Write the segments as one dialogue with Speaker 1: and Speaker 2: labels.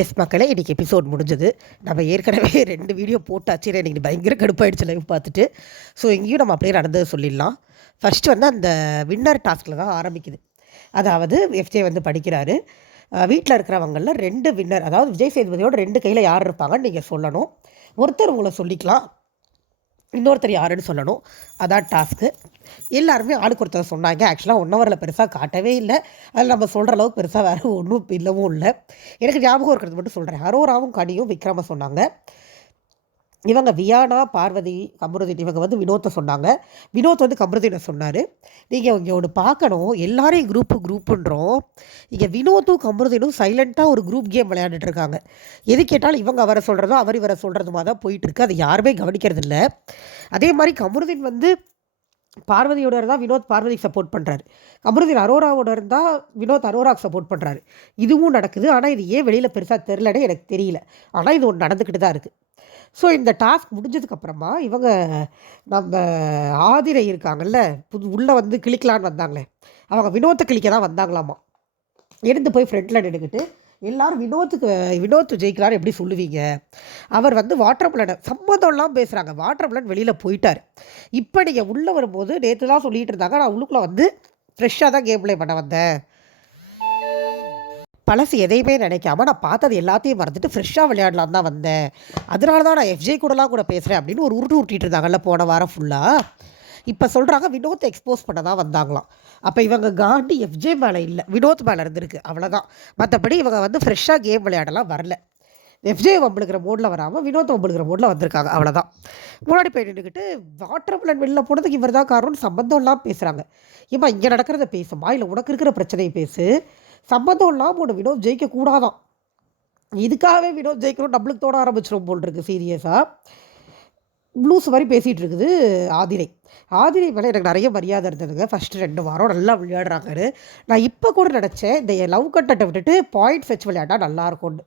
Speaker 1: S மக்களே இன்றைக்கி episode முடிஞ்சது. நம்ம ஏற்கனவே ரெண்டு வீடியோ போட்டாச்சு. இன்றைக்கி பயங்கர கடுப்பாயிடுச்சு லைவ் பார்த்துட்டு. ஸோ இங்கேயும் நம்ம அப்படியே நடந்தது சொல்லிடலாம். ஃபஸ்ட்டு வந்து அந்த வின்னர் டாஸ்கில் தான் ஆரம்பிக்குது. அதாவது எஃப்ஜே வந்து படிக்கிறாரு. வீட்டில் இருக்கிறவங்களில் ரெண்டு வின்னர் அதாவது விஜய் சேதுபதியோட ரெண்டு கையில் யார் இருப்பாங்கன்னு நீங்கள் சொல்லணும். ஒருத்தர் உங்களை சொல்லிக்கலாம். இன்னொருத்தர் யாருன்னு சொல்லணும். அதான் டாஸ்க்கு எல்லாருமே ஆளுக்கு ஒருத்தர் சொன்னாங்க. ஆக்சுவலாக ஒன் ஹவரில் பெருசாக காட்டவே இல்லை. அதில் நம்ம சொல்கிற அளவுக்கு பெருசாக வேறு ஒன்றும் இல்லவும் இல்லை. எனக்கு ஞாபகம் இருக்கிறது மட்டும் சொல்கிறேன் அரோராவும் கனியும் விக்ரம சொன்னாங்க. இவங்க வியானா பார்வதி கமருதீன் இவங்க வந்து வினோத்தை சொன்னாங்க. வினோத் வந்து கமருதீனை சொன்னார். நீங்கள் இங்கே ஒன்று பார்க்கணும். எல்லாரையும் குரூப்பு குரூப்புன்றோம் இங்கே வினோத்தும் கமருதீனும் சைலண்ட்டாக ஒரு குரூப் கேம் விளையாண்டுட்டு இருக்காங்க. எது கேட்டாலும் இவங்க அவரை சொல்கிறதோ அவர் இவரை சொல்கிறதுமா தான் போயிட்டுருக்கு அதை யாருமே கவனிக்கிறது இல்லை அதே மாதிரி கமருதீன் வந்து பார்வதியோட இருந்தால் வினோத் பார்வதிக்கு சப்போர்ட் பண்ணுறாரு கமருதீன் அரோராவோட இருந்தால் வினோத் அரோராக்கு சப்போர்ட் பண்ணுறாரு இதுவும் நடக்குது. ஆனால் இது ஏன் வெளியில் பெருசாக தெரிலனே எனக்கு தெரியல. ஆனால் இது ஒன்று நடந்துக்கிட்டு தான் இருக்குது ஸோ இந்த டாஸ்க் முடிஞ்சதுக்கப்புறமா இவங்க நம்ம ஆதிரை இருக்காங்கல்ல புது உள்ளே வந்து கிளிக்கலான்னு வந்தாங்களே அவங்க வினோத்தை கிளிக்க தான் வந்தாங்களாமா? எடுத்து போய் ஃப்ரெண்டில் நின்றுக்கிட்டு எல்லாரும் வினோத்துக்கு வினோத் ஜெயிக்கலான்னு எப்படி சொல்லுவீங்க? அவர் வந்து வாட்டர் பிளான் சம்மந்தம்லாம் பேசுகிறாங்க வாட்டர் பிளான் வெளியில் போயிட்டார். இப்போ நீங்கள் உள்ளே வரும்போது நேற்று தான் சொல்லிகிட்டு இருந்தாங்க. நான் உள்ளுக்குள்ளே வந்து ஃப்ரெஷ்ஷாக தான் கேம் ப்ளே பண்ண வந்தேன். பழசு எதையுமே நினைக்காம நான் பார்த்தது எல்லாத்தையும் மறந்துட்டு ஃப்ரெஷ்ஷாக விளையாடலாம் தான் வந்தேன். அதனால தான் நான் எஃப்ஜே கூடலாம் கூட பேசுகிறேன் அப்படின்னு ஒரு உருட்டு உருட்டிட்டு இருந்தாங்கல்ல போன வாரம் ஃபுல்லாக இப்போ சொல்கிறாங்க வினோத்தை எக்ஸ்போஸ் பண்ண தான் வந்தாங்களாம். அப்போ இவங்க காண்டி எஃப்ஜே மேலே இல்லை வினோத் மேலே இருந்திருக்கு அவ்வளோதான் மற்றபடி இவங்க வந்து ஃப்ரெஷ்ஷாக கேம் விளையாடலாம் வரல. எஃப்ஜே வம்பளுக்கிற மோடில் வராமல் வினோத் வம்பளுக்கிற மோடில் வந்திருக்காங்க அவ்வளோதான் முன்னாடி போய் நின்றுக்கிட்டு வாட்டர் பிளன் வெளில போனதுக்கு இவர் தான் காரணம்னு சம்பந்தம்லாம் பேசுகிறாங்க ஏம்மா இங்கே நடக்கிறத பேசுமா இல்லை உனக்கு இருக்கிற பிரச்சனையை பேசு. சம்மந்தம் இல்லாமல் ஒன்று வினோத் ஜெயிக்கக்கூடாதான். இதுக்காகவே வினோத் ஜெயிக்கணும் நம்மளுக்கு தோட ஆரம்பிச்சிடும் போல் இருக்குது சீரியஸாக ப்ளூஸ் மாதிரி பேசிகிட்டு இருக்குது ஆதிரை. ஆதிரை மேலே எனக்கு நிறைய மரியாதை இருந்ததுங்க. ஃபஸ்ட்டு ரெண்டு வாரம் நல்லா விளையாடுறாங்க நான் இப்போ கூட நினச்சேன் இந்த லவ் கட்டட்டை விட்டுட்டு பாயிண்ட் வச்சு விளையாண்டா நல்லாயிருக்கும்னு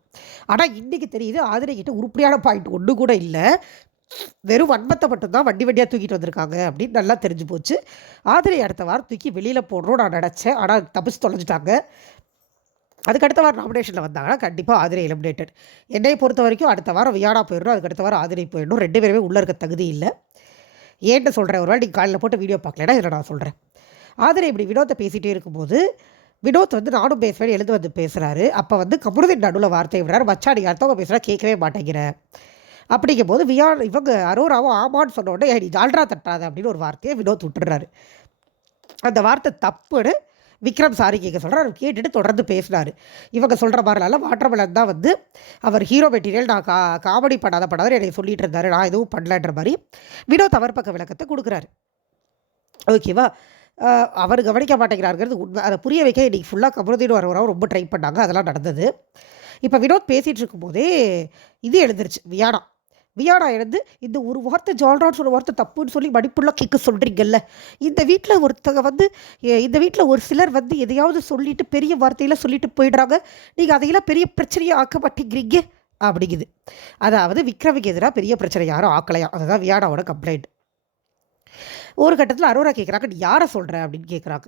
Speaker 1: ஆனால் இன்றைக்கி தெரியுது ஆதிரை கிட்ட உருப்படியான பாயிண்ட் ஒன்று கூட இல்லை. வெறும் வன்மத்தை மட்டும்தான் வண்டி வண்டியாக தூக்கிட்டு வந்திருக்காங்க அப்படின்னு நல்லா தெரிஞ்சு போச்சு. ஆதிரை அடுத்த வாரம் தூக்கி வெளியில் போடுறோம் நான் நினச்சேன். ஆனால் தப்பிச்சு தொலைஞ்சிட்டாங்க. அதுக்கு அடுத்த வாரம் நாமினேஷனில் வந்தாங்கன்னா கண்டிப்பாக ஆதிரை எலிமினேட்டட் என்னை பொறுத்த வரைக்கும் அடுத்த வாரம் வியாடா போயிடணும் அதுக்கு அடுத்த வாரம் ஆதிரை போயிடணும். ரெண்டு பேருமே உள்ளே இருக்க தகுதி இல்லை. ஏன்ட்டு சொல்கிறேன் ஒரு வேளை நீங்கள் காலையில் போட்டு வீடியோ பார்க்கலன்னா இதில் நான் சொல்கிறேன் ஆதிரை இப்படி வினோத்தை பேசிகிட்டே இருக்கும்போது வினோத் வந்து நானும் பேசுவேன் எழுந்து வந்து பேசுகிறாரு அப்போ வந்து கமருதின் நடுவில் வார்த்தை விடுறாரு. மச்சாடி அடுத்தவங்க பேசுகிறா கேட்கவே மாட்டேங்கிறேன் அப்படிங்கும்போது வியா இவங்க அரோராவும் ஆமான்னு சொன்ன உடனே நீ ஜால்ரா தட்டாத அப்படின்னு ஒரு வார்த்தையை வினோத் விட்டுறாரு அந்த வார்த்தை தப்புன்னு விக்ரம் சாரி கேட்க சொல்கிறார் அவர் கேட்டுட்டு தொடர்ந்து பேசினார். இவங்க சொல்கிற மாதிரிலாம் வாட்டர்மெலன் தான் வந்து அவர் ஹீரோ மெட்டீரியல் நான் கா காமெடி பண்ணாத பண்ணாத எனக்கு சொல்லிட்டு இருந்தார். நான் எதுவும் பண்ணலன்ற மாதிரி வினோத் அவர் பக்க விளக்கத்தை கொடுக்குறாரு. ஓகேவா அவர் கவனிக்க மாட்டேங்கிறாருங்கிறது உண்மை. அதை புரிய வைக்க இன்றைக்கி ஃபுல்லாக கமருதீன் வரவராக ரொம்ப ட்ரை பண்ணாங்க. அதெல்லாம் நடந்தது. இப்போ வினோத் பேசிகிட்டு இருக்கும்போதே இது எழுந்துருச்சு. வியானா வியானா எழுந்து இந்த ஒரு வார்த்தை ஜால்ரான்னு ஒரு வார்த்தை தப்புன்னு சொல்லி மடிப்புள்ள கேட்க சொல்கிறீங்கல்ல இந்த வீட்டில் ஒருத்தங்க வந்து இந்த வீட்டில் ஒரு சிலர் வந்து எதையாவது சொல்லிட்டு பெரிய வார்த்தையில் சொல்லிட்டு போயிடுறாங்க. நீங்கள் அதையெல்லாம் பெரிய பிரச்சனையை ஆக்க மாட்டேங்கிறீங்க அப்படிங்குது. அதாவது விக்ரமுக்கு எதிராக பெரிய பிரச்சனை யாரும் ஆக்கலையா? அதுதான் வியாடாவோட கம்ப்ளைண்ட் ஒரு கட்டத்தில் அரோரா கேட்குறாங்க நீ யாரை சொல்கிற அப்படின்னு கேட்குறாங்க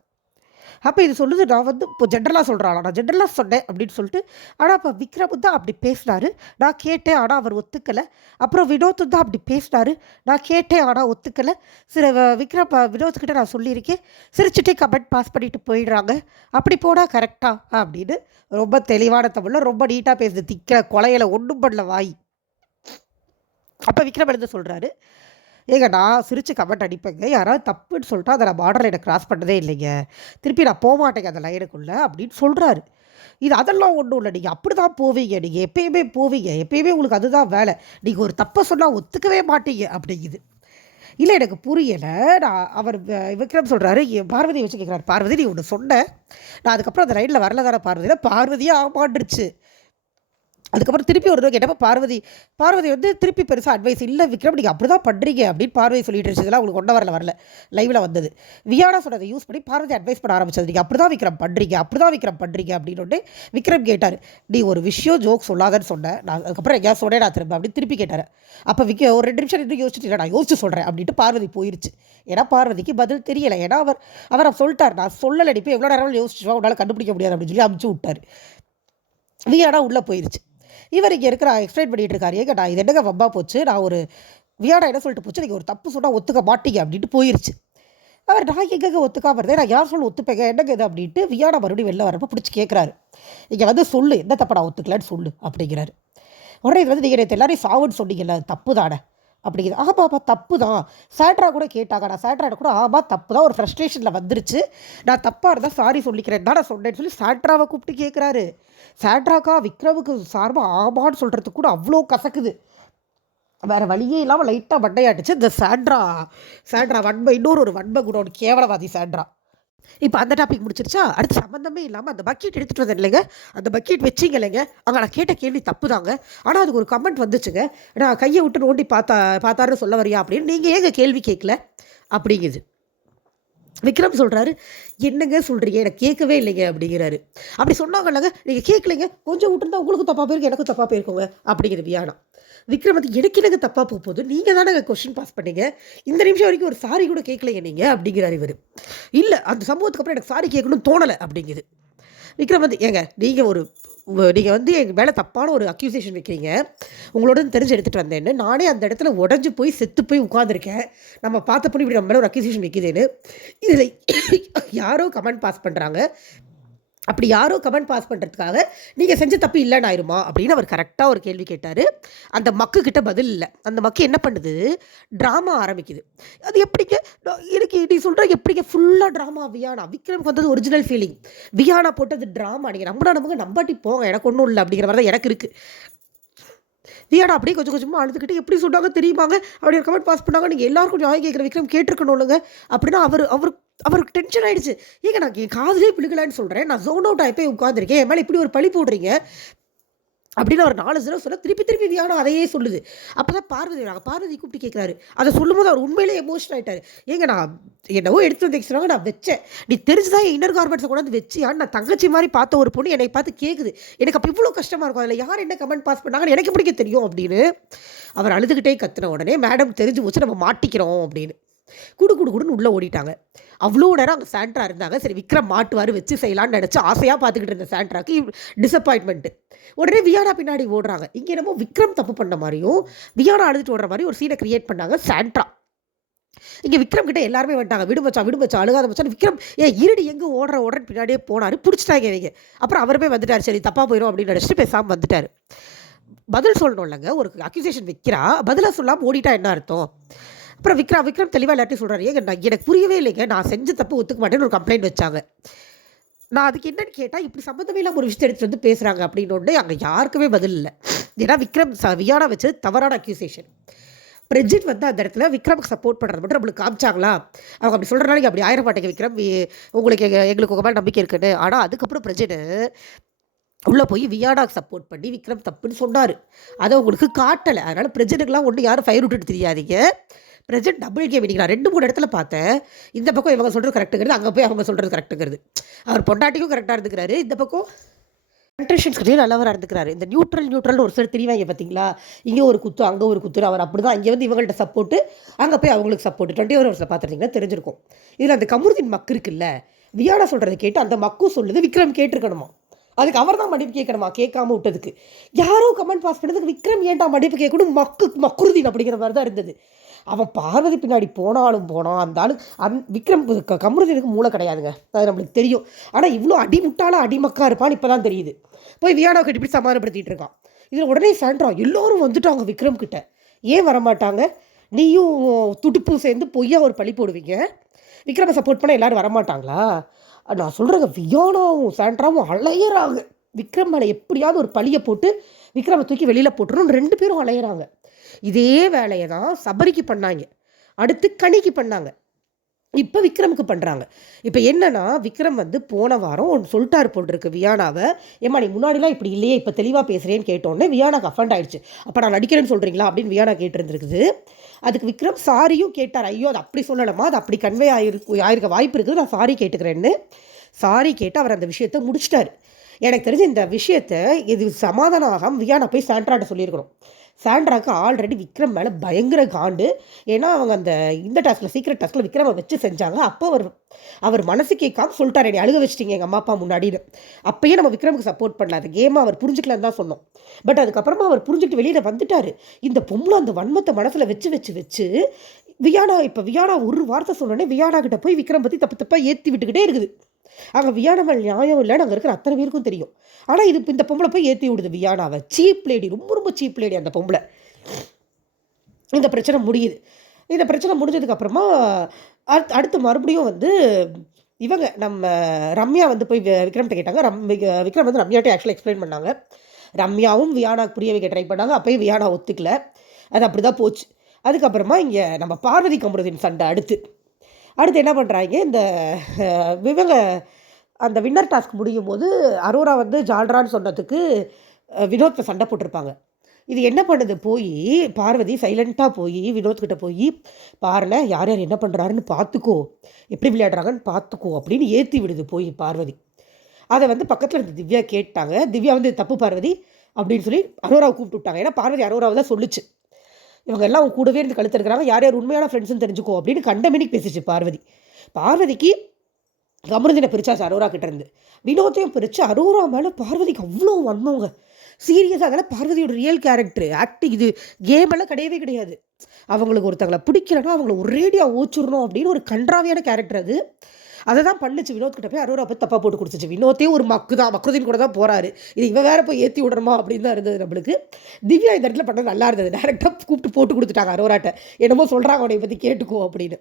Speaker 1: அப்போ இது சொல்லுது நான் வந்து இப்போ ஜென்ரலாக சொல்கிறாளா நான் ஜென்ரலாக சொன்னேன் அப்படின்னு சொல்லிட்டு ஆனால் அப்போ விக்ரம் தான் அப்படி பேசினார். நான் கேட்டேன் ஆனால் அவர் ஒத்துக்கலை. அப்புறம் வினோத் தான் அப்படி பேசினாரு. நான் கேட்டேன் ஆனால் ஒத்துக்கலை. சில விக்ரம் வினோத்துக்கிட்ட நான் சொல்லியிருக்கேன். சிரிச்சுட்டே கமெண்ட் பாஸ் பண்ணிட்டு போயிடுறாங்க. அப்படி போனால் கரெக்டாக அப்படின்னு ரொம்ப தெளிவான தமிழில் ரொம்ப நீட்டாக பேசுது. திக்கிற கொலையில் ஒன்றும் பண்ணல வாய். அப்போ விக்ரம் எழுந்து சொல்கிறாரு ஏங்க நான் சிரித்து கமெண்ட் அடிப்பேங்க. யாராவது தப்புன்னு சொல்லிட்டு அதை நான் பார்டர் லைனை கிராஸ் பண்ணதே இல்லைங்க. திருப்பி நான் போக மாட்டேங்க அந்த லைனுக்குள்ளே அப்படின்னு சொல்கிறாரு இது அதெல்லாம் ஒன்றும் இல்லை. நீங்கள் அப்படி தான் போவீங்க. நீங்கள் எப்பயுமே போவீங்க. எப்பயுமே உங்களுக்கு அதுதான் வேலை. நீங்கள் ஒரு தப்பை சொன்னால் ஒத்துக்கவே மாட்டீங்க அப்படிங்குது. இல்லை எனக்கு புரியலை. நான் அவர் விக்ரம் சொல்கிறாரு பார்வதியை வச்சு கேட்குறாரு பார்வதி நீ ஒன்று சொன்னேன் நான் அதுக்கப்புறம் அந்த லைனில் வரல தானே பார்வதியில் பார்வதியாக ஆமாண்டுருச்சு அதுக்கப்புறம் திருப்பி ஒரு தடவை கேட்டப்போ பார்வதி பார்வதி வந்து திருப்பி பெருசாக அட்வைஸ் இல்லை விக்ரம் நீங்கள் அப்படி தான் பண்ணுறீங்க அப்படின்னு பார்வதி சொல்லிட்டு இதெல்லாம் உங்களுக்கு கொண்ட வரல வரல. லைவில் வந்தது. வியானா சொன்னதை யூஸ் பண்ணி பார்வதி அட்வைஸ் பண்ண ஆரம்பிச்சது. நீங்கள் அப்படி தான் விக்ரம் பண்ணுறீங்க அப்படி தான் விக்ரம் பண்ணுறீங்க அப்படின்னு விக்ரம் கேட்டார் நீ ஒரு விஷயம் ஜோக் சொல்லாதன்னு சொன்னேன். நான் அதுக்கப்புறம் எங்கேயா சொன்னேன் நான் திரும்ப? அப்படின்னு திருப்பி கேட்டார். அப்போ விக்க ஒரு ரெண்டு நிமிஷம் இன்னும் யோசிச்சுட்டு நான் யோசிச்சு சொல்கிறேன் அப்படின்ட்டு பார்வதி போயிருச்சு. ஏன்னா பார்வதிக்கு பதில் தெரியலை. ஏன்னா அவர் அவர் சொல்லிட்டார் நான் சொல்லலை இப்போ எவ்வளோ நேரம் யோசிச்சுவா உன்னால் கண்டுபிடிக்க முடியாது அப்படின்னு சொல்லி அமுச்சு விட்டார். வியானா உள்ளே போயிருச்சு. இவர் இங்கே இருக்கிற எக்ஸ்பிளைன் பண்ணிட்டு இருக்காரு. ஏங்க நான் இது என்னங்க வம்பா போச்சு? நான் ஒரு வியாடா என்ன சொல்லிட்டு போச்சு? நீங்கள் ஒரு தப்பு சொன்னால் ஒத்துக்க மாட்டீங்க அப்படின்ட்டு போயிருச்சு. அவர் நான் எங்கங்க ஒத்துக்காம இருந்தேன்? நான் யார் சொல்ல ஒத்துப்பேங்க? என்னங்க இது அப்படின்ட்டு வியாடா மறுபடியும் வெளில வரப்போ பிடிச்சி கேட்குறாரு இங்கே வந்து சொல்லு எந்த தப்பை நான் ஒத்துக்கலான்னு சொல்லு அப்படிங்கிறாரு. உடனே இது வந்து நீங்கள் நேற்று எல்லாரையும் சாவுன்னு சொன்னீங்கல்ல அது தப்பு தானே அப்படிங்குது. ஆமாம் தப்பு தான் சேட்ரா கூட கேட்டாங்க நான் சேட்ரா கூட ஆமாம் தப்பு தான் ஒரு ஃப்ரஸ்ட்ரேஷனில் வந்துருச்சு. நான் தப்பாக இருந்தால் சாரி சொல்லிக்கிறேன். தான் நான் சொன்னேன்னு சொல்லி சேட்ராவை கூப்பிட்டு கேட்குறாரு சேட்ராக்கா விக்ரமுக்கு சார்பாக ஆமான்னு சொல்கிறதுக்கு கூட அவ்வளோ கசக்குது. வேறு வழியே இல்லாமல் லைட்டாக வண்டையாட்டுச்சு இந்த சேட்ரா சாண்ட்ரா வன்மை இன்னொரு ஒரு வன்மை கூட ஒரு கேவலவாதி சேட்ரா. இப்போ அந்த டாபிக் முடிச்சிருச்சா? அடுத்து சம்மந்தமே இல்லாமல் அந்த பக்கெட் எடுத்துகிட்டு வந்தேன் இல்லைங்க. அந்த பக்கெட் வச்சிங்க இல்லைங்க. அங்கே நான் கேட்ட கேள்வி தப்பு தாங்க ஆனால் அதுக்கு ஒரு கமெண்ட் வந்துச்சுங்க. நான் கையை விட்டு நோண்டி பார்த்தா பார்த்தாருன்னு சொல்ல வரியா அப்படின்னு நீங்கள் ஏங்க கேள்வி கேட்கல? அப்படிங்குது. விக்ரம் சொல்கிறாரு என்னங்க சொல்கிறீங்க எனக்கு கேட்கவே இல்லைங்க அப்படிங்கிறாரு. அப்படி சொன்னாங்கல்லங்க நீங்கள் கேட்கலைங்க. கொஞ்சம் விட்டுருந்தா உங்களுக்கும் தப்பாக போயிருக்கு எனக்கும் தப்பாக போயிருக்கோங்க அப்படிங்கிற வியானம். விக்ரம் வந்து எனக்கு எனக்கு தப்பாக போக போகுது? நீங்கள் தானே கொஷின் பாஸ் பண்ணீங்க. இந்த நிமிஷம் வரைக்கும் ஒரு சாரி கூட கேட்கலைங்க நீங்கள் அப்படிங்கிறார் இவர். இல்லை அந்த சம்பவத்துக்கு அப்புறம் எனக்கு சாரி கேட்கணும்னு தோணலை அப்படிங்குது. விக்ரம் வந்து ஏங்க நீங்கள் ஒரு நீங்கள் வந்து எங்கள் மேலே தப்பான ஒரு அக்யூசேஷன் வைக்கிறீங்க. உங்களோட தெரிஞ்சு எடுத்துகிட்டு வந்தேன்னு. நானே அந்த இடத்துல உடஞ்சி போய் செத்து போய் உட்காந்துருக்கேன் நம்ம பார்த்த பண்ணி இப்படி நம்ம மேலே ஒரு அக்யூசேஷன் வைக்குதுன்னு இதில் யாரோ கமெண்ட் பாஸ் பண்ணுறாங்க அப்படி யாரோ கமெண்ட் பாஸ் பண்ணுறதுக்காக நீங்கள் செஞ்ச தப்பு இல்லைன்னு ஆயிருமா? அப்படின்னு அவர் கரெக்டாக ஒரு கேள்வி கேட்டார். அந்த மக்குக்கிட்ட பதில் இல்லை. அந்த மக்கு என்ன பண்ணுது? ட்ராமா ஆரம்பிக்குது. அது எப்படிங்க? எனக்கு நீ சொல்கிற எப்படிங்க? ஃபுல்லாக ட்ராமா வியானா. விக்ரமுக்கு வந்தது ஒரிஜினல் ஃபீலிங் வியானா போட்டது ட்ராமா நீங்கள் நம்பினா நமக்கு நம்பாட்டி போங்க. எனக்கு ஒன்றும் இல்லை அப்படிங்கிற மாதிரி தான் எனக்கு இருக்குது வியானா அப்படியே கொஞ்சம் கொஞ்சமாக அழுதுகிட்டு எப்படி சொன்னாங்க தெரியுமாங்க? அப்படி ஒரு கமெண்ட் பாஸ் பண்ணாங்க. நீங்கள் எல்லாருக்கும் நியாயம் கேட்குற விக்ரம் கேட்டிருக்கணும்லங்க. அப்படின்னா அவர் அவர் அவருக்கு டென்ஷன் ஆகிடுச்சு ஏங்க நான் என் காதலே பிழுகலான்னு சொல்கிறேன் நான் ஜோன் அவுட் ஆகி போய் உட்காந்துருக்கேன் என் மேலே இப்படி ஒரு பழி போடுறீங்க? அப்படின்னு அவர் நாலு தடவை சொல்ல திருப்பி திருப்பி வியானம் அதையே சொல்லுது. அப்போ தான் பார்வதி நாங்கள் பார்வதி கூப்பிட்டு கேட்குறாரு அதை சொல்லும்போது அவர் உண்மையிலே எமோஷன் ஆகிட்டார் ஏங்க நான் என்னவோ எடுத்து வந்து சொன்னாங்க நான் வச்சேன். நீ தெரிஞ்சுதான் என் இன்னர் கார்மெண்ட்ஸை கொண்டாந்து வச்சியான்னு நான் தங்கச்சி மாதிரி பார்த்த ஒரு பொண்ணு என்னை பார்த்து கேட்குது எனக்கு அப்போ இவ்வளோ கஷ்டமாக இருக்கும். அதில் யார் என்ன கமெண்ட் பாஸ் பண்ணாங்கன்னு எனக்கு பிடிக்க தெரியும் அப்படின்னு அவர் அழுதுகிட்டே கத்துன உடனே மேடம் தெரிஞ்சு போச்சு நம்ம மாட்டிக்கிறோம் அப்படின்னு. குடு குடு குடுன்னு உள்ளே ஓடிட்டாங்க. அவ்வளோ நேரம் அங்கே சாண்ட்ரா இருந்தாங்க. சரி விக்ரம் மாட்டுவார் வச்சு செய்யலான்னு நினச்சி ஆசையாக பார்த்துக்கிட்டு இருந்த சாண்ட்ராக்கு டிசப்பாயின்மெண்ட்டு உடனே வியானா பின்னாடி ஓடுறாங்க. இங்கே என்னமோ விக்ரம் தப்பு பண்ண மாதிரியும் வியானா அழுதுட்டு ஓடுற மாதிரி ஒரு சீனை கிரியேட் பண்ணாங்க சாண்ட்ரா. இங்கே விக்ரம் கிட்ட எல்லாருமே வந்துட்டாங்க. விடுமச்சா விடுமச்சா அழுகாத மச்சான். விக்ரம் ஏ இருடி எங்கே ஓடுற ஓடுறன்னு பின்னாடியே போனார். பிடிச்சிட்டாங்க இவங்க. அப்புறம் அவருமே வந்துட்டார். சரி தப்பாக போயிடும் அப்படின்னு நினச்சிட்டு பேசாமல் வந்துட்டார். பதில் சொல்லணும் இல்லைங்க ஒரு அக்யூசேஷன் வைக்கிறா. பதிலாக சொல்லாமல் ஓடிட்டா என்ன அர்த்தம்? அப்புறம் விக்ரம் விக்ரம் தெளிவாக இல்லாட்டி சொல்கிறாரு ஏங்க நான் எனக்கு புரியவே இல்லைங்க. நான் செஞ்ச தப்பு ஒத்துக்க மாட்டேன்னு ஒரு கம்ப்ளைண்ட் வச்சாங்க. நான் அதுக்கு என்னன்னு கேட்டால் இப்படி சம்மந்தமே இல்லாமல் ஒரு விஷயத்தை எடுத்துட்டு வந்து பேசுகிறாங்க அப்படின்னு ஒன்று அங்கே யாருக்குமே பதில் இல்லை. ஏன்னா விக்ரம் ச வியானா வச்சது தவறான அக்யூசேஷன் பிரஜித் வந்து அந்த இடத்துல விக்ரமுக்கு சப்போர்ட் பண்ணுறது மட்டும் நம்மளுக்கு காமிச்சாங்களா? அவங்க அப்படி சொல்கிறனால அப்படி ஆயிர மாட்டேங்க விக்ரம். உங்களுக்கு எங்களுக்கு உங்கள் மேலே நம்பிக்கை இருக்குன்னு. ஆனால் அதுக்கப்புறம் பிரஜித் உள்ளே போய் வியாடாக்கு சப்போர்ட் பண்ணி விக்ரம் தப்புன்னு சொன்னார். அதை உங்களுக்கு காட்டலை. அதனால் பிரஜனுக்கெலாம் ஒன்று யாரும் ஃபயர் விட்டுட்டு தெரியாதீங்க. பிரஜன் டபுள் கேம் நான் ரெண்டு மூணு இடத்துல பார்த்தேன். இந்த பக்கம் இவங்க சொல்கிறது கரெக்டுங்கிறது அங்கே போய் அவங்க சொல்கிறது கரெக்டுங்கிறது அவர் பொண்டாட்டிக்கும் கரெக்டாக இருந்துக்கிறாரு. இந்த பக்கம் கண்ட்ரிஷன்ஸ் கிட்டே நல்லவராக இருந்துக்கிறாரு. இந்த நியூட்ரல் நியூட்ரல்னு ஒரு சிலர் தெரியவாங்க பார்த்தீங்களா இங்கே ஒரு குத்து அங்கே ஒரு குத்து அவர் அப்படி தான் இங்கே வந்து இவங்கள்ட்ட சப்போர்ட்டு அங்கே போய் அவங்களுக்கு சப்போர்ட் டுவெண்ட்டி ஒரு வருஷம் பார்த்துருந்தீங்கன்னா தெரிஞ்சிருக்கும். இதில் அந்த கமருதீன் மக்கு இருக்குல்ல வியானா சொல்கிறத கேட்டு அந்த மக்கும் சொல்லுது விக்ரம் கேட்டிருக்கணுமா? அதுக்கு அவர் தான் மடிப்பு கேட்கணுமா? கேட்காம விட்டதுக்கு. யாரோ கமெண்ட் பாஸ் பண்ணதுக்கு விக்ரம் ஏன்டா மடிப்பு கேட்கணும்? மக்கு மக்குருதீன் அப்படிங்கிற மாதிரி தான் இருந்தது. அவன் பார்வதி பின்னாடி போனாலும் போனான். அந்த அந் விக்ரம் க- மூளை கிடையாதுங்க. அது நம்மளுக்கு தெரியும். ஆனால் இவ்வளோ அடிமுட்டால அடிமக்கா இருப்பான்னு இப்போ தான் தெரியுது. போய் வியானா கிட்ட இப்படி சமாதானப்படுத்திட்டு இருக்கான்? இதில் உடனே சாண்ட்ரா எல்லாரும் வந்துட்டாங்க விக்ரம் கிட்ட. ஏன் வரமாட்டாங்க? நீயும் துடுப்பும் சேர்ந்து பொய்யா ஒரு பழி போடுவீங்க? விக்ரமை சப்போர்ட் பண்ண எல்லோரும் வரமாட்டாங்களா? நான் சொல்கிறேங்க வியானாவும் சாண்ட்ராவும் அலையிறாங்க. விக்ரம் மேலே எப்படியாவது ஒரு பழியை போட்டு விக்ரமை தூக்கி வெளியில் போட்டுருன்னு ரெண்டு பேரும் அலையிறாங்க. இதே வேலையை தான் சபரிக்கு பண்ணாங்க. அடுத்து கனிக்கு பண்ணாங்க. இப்போ விக்ரமுக்கு பண்ணுறாங்க இப்போ என்னன்னா விக்ரம் வந்து போன வாரம் ஒன்று சொல்லிட்டார் போட்டிருக்கு வியானாவை. ஏம்மா நீ முன்னாடிலாம் இப்படி இல்லையே இப்போ தெளிவாக பேசுகிறேன்னு கேட்டோன்னே வியானாக்கு அஃபண்ட் ஆயிடுச்சு. அப்போ நான் நடிக்கிறேன்னு சொல்கிறீங்களா அப்படின்னு வியானா கேட்டிருந்துருக்குது. அதுக்கு விக்ரம் சாரியும் கேட்டார். ஐயோ அது அப்படி சொல்லலாமா அது அப்படி கன்வே ஆயிருக்கு ஆயிருக்க வாய்ப்பு இருக்குது நான் சாரி கேட்டுக்கிறேன்னு. சாரி கேட்டு அவர் அந்த விஷயத்தை முடிச்சிட்டாரு. எனக்கு தெரிஞ்ச இந்த விஷயத்த இது சமாதானம் ஆகாமல் வியானா போய் சாண்ட்ராட்ட சொல்லியிருக்கணும். சாண்ட்ராக்கு ஆல்ரெடி விக்ரம் மேலே பயங்கர காண்டு. ஏன்னா அவங்க அந்த இந்த டாஸ்கில் சீக்கிரம் டாஸ்கில் விக்ரமை வச்சு செஞ்சாங்க. அப்போ அவர் அவர் மனசு கேட்காம சொல்லிட்டாரு என்னை அழுக வச்சிட்டிங்க எங்கள் அம்மா அப்பா முன்னாடின்னு. அப்பயே நம்ம விக்ரமுக்கு சப்போர்ட் பண்ணல. அந்த கேமை அவர் புரிஞ்சுக்கலன்னு தான் சொன்னோம். பட் அதுக்கப்புறமா அவர் புரிஞ்சுட்டு வெளியில் வந்துட்டார். இந்த பொம்பளை அந்த வன்மத்தை மனசில் வச்சு வச்சு வச்சு வியானா இப்போ வியானா ஒரு வார்த்தை சொன்னோடனே வியானா கிட்ட போய் விக்ரம் பற்றி தப்பு தப்பாக ஏற்றி விட்டுக்கிட்டே இருக்குது. அங்கே வியானா நியாயம் இல்லை அங்கே இருக்கிற அத்தனை பேருக்கும் தெரியும். ஆனால் இது இந்த பொம்பளை போய் ஏற்றி விடுது வியானாவை. சீப் லேடி ரொம்ப ரொம்ப சீப் லேடி அந்த பொம்பளை. இந்த பிரச்சனை முடியுது. இந்த பிரச்சனை முடிஞ்சதுக்கப்புறமா அடுத்து அடுத்து மறுபடியும் வந்து இவங்க நம்ம ரம்யா வந்து போய் விக்ரம்கிட்ட கேட்டாங்க. ரம் விக்ரம் வந்து ரம்யாட்டே ஆக்சுவலாக எக்ஸ்பிளைன் பண்ணாங்க. ரம்யாவும் வியானாக்கு புரிய வைக்க ட்ரை பண்ணாங்க. அப்போயும் வியானா ஒத்துக்கல. அது அப்படி தான் போச்சு. அதுக்கப்புறமா இங்கே நம்ம பார்வதி கமருதீன் சண்டை அடுத்து. அடுத்து என்ன பண்ணுறாங்க இந்த இவங்க அந்த வின்னர் டாஸ்க் முடியும் போது அரோரா வந்து ஜால்ரான்னு சொன்னதுக்கு வினோத்தை சண்டை போட்டிருப்பாங்க. இது என்ன பண்ணுது? போய் பார்வதி சைலண்ட்டாக போய் வினோத் கிட்ட போய் பாருல யார் யார் என்ன பண்ணுறாருன்னு பார்த்துக்கோ எப்படி விளையாடுறாங்கன்னு பார்த்துக்கோ அப்படின்னு ஏற்றி விடுது போய் பார்வதி. அதை வந்து பக்கத்தில் இருந்த திவ்யா கேட்டாங்க. திவ்யா வந்து தப்பு பார்வதி அப்படின்னு சொல்லி அரோராவை கூப்பிட்டு விட்டாங்க. ஏன்னா பார்வதி அரோராவை தான் சொல்லுச்சு. இவங்க எல்லாம் அவங்க கூடவே இருந்து கழுத்து இருக்கிறாங்க யார் யார் உண்மையான ஃப்ரெண்ட்ஸ்னு தெரிஞ்சுக்கோ அப்படின்னு கண்டமேனிக்கு பேசிச்சு பார்வதி. பார்வதிக்கு கமருதினை பிரிச்சாச்சு அரோரா கிட்டேருந்து வினோத்தையும் பிரித்து அரோரா மேலே பார்வதிக்கு அவ்வளோ வன்மவங்க சீரியஸாக அதெல்லாம் பார்வதியோட ரியல் கேரக்டர் ஆக்டிங் இது கேமெல்லாம் கிடையவே கிடையாது. அவங்களுக்கு ஒருத்தங்களை பிடிக்கலன்னா அவங்கள ஒரேடியாக ஓச்சிடணும் அப்படின்னு ஒரு கன்றாவியான கேரக்டர் அது. அதை தான் பண்ணுச்சு வினோத் கிட்ட போய் அரோரா போய் தப்பாக போட்டு கொடுத்துச்சு வினோத்தே ஒரு மக்கு தான் மக்ருதின் கூட தான் போறாரு. இது இவன் வேற போய் ஏற்றி விடணுமா அப்படின்னு தான் இருந்தது நம்மளுக்கு. திவ்யா இந்த இடத்துல பண்ணது நல்லா இருந்தது. டேரெக்டாக கூப்பிட்டு போட்டு கொடுத்துட்டாங்க அரோராட்ட. என்னமோ சொல்கிறாங்க உடைய பற்றி கேட்டுக்கோ அப்படின்னு.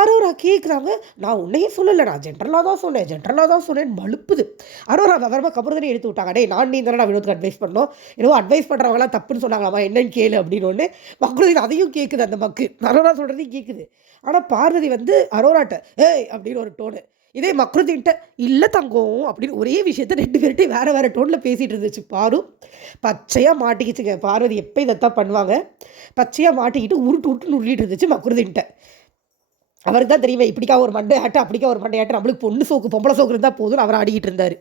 Speaker 1: அரோரா கேட்குறாங்க நான் உன்னையே சொல்லலை. நான் ஜென்ரலாக தான் சொன்னேன். ஜென்ரலாக தான் சொன்னேன் மழுப்புது. அரோரா விவரமாக கபருதனே எடுத்து விட்டாங்க. டேய் நான் நீ தானே வினோத்துக்கு அட்வைஸ் பண்ணோம் ஏதோ அட்வைஸ் பண்ணுறவங்களாம் தப்புன்னு சொன்னாங்களாமா? என்னன்னு கேளு அப்படின்னு ஒன்று மக்களுக்கு அதையும் கேட்குது அந்த மக்கு. அரோரா சொல்கிறதையும் கேட்குது ஆனால் பார்வதி வந்து அரோராட்ட ஏய்! அப்படின்னு ஒரு டோனு இதே மக்ருதின்ட்ட இல்லை தங்கம் அப்படின்னு ஒரே விஷயத்த ரெண்டு பேர்கிட்டையும் வேறு வேறு டோனில் பேசிகிட்டு இருந்துச்சு பாரும் பச்சையாக மாட்டிக்கிச்சுங்க. பார்வதி எப்போ இதைத்தான் பண்ணுவாங்க? பச்சையாக மாட்டிக்கிட்டு உருட்டு உருட்டு நுள்ளிட்டு இருந்துச்சு மக்ருதின்ட்ட அவருக்கு தான் தெரியுமே இப்படிக்கா ஒரு மண்டை அப்படிக்கா ஒரு மண்டை நம்மளுக்கு பொண்ணு சோக்கு பொம்பளை சோக்கு இருந்தால் போதும்னு அவர் ஆடிக்கிட்டு இருந்தார்.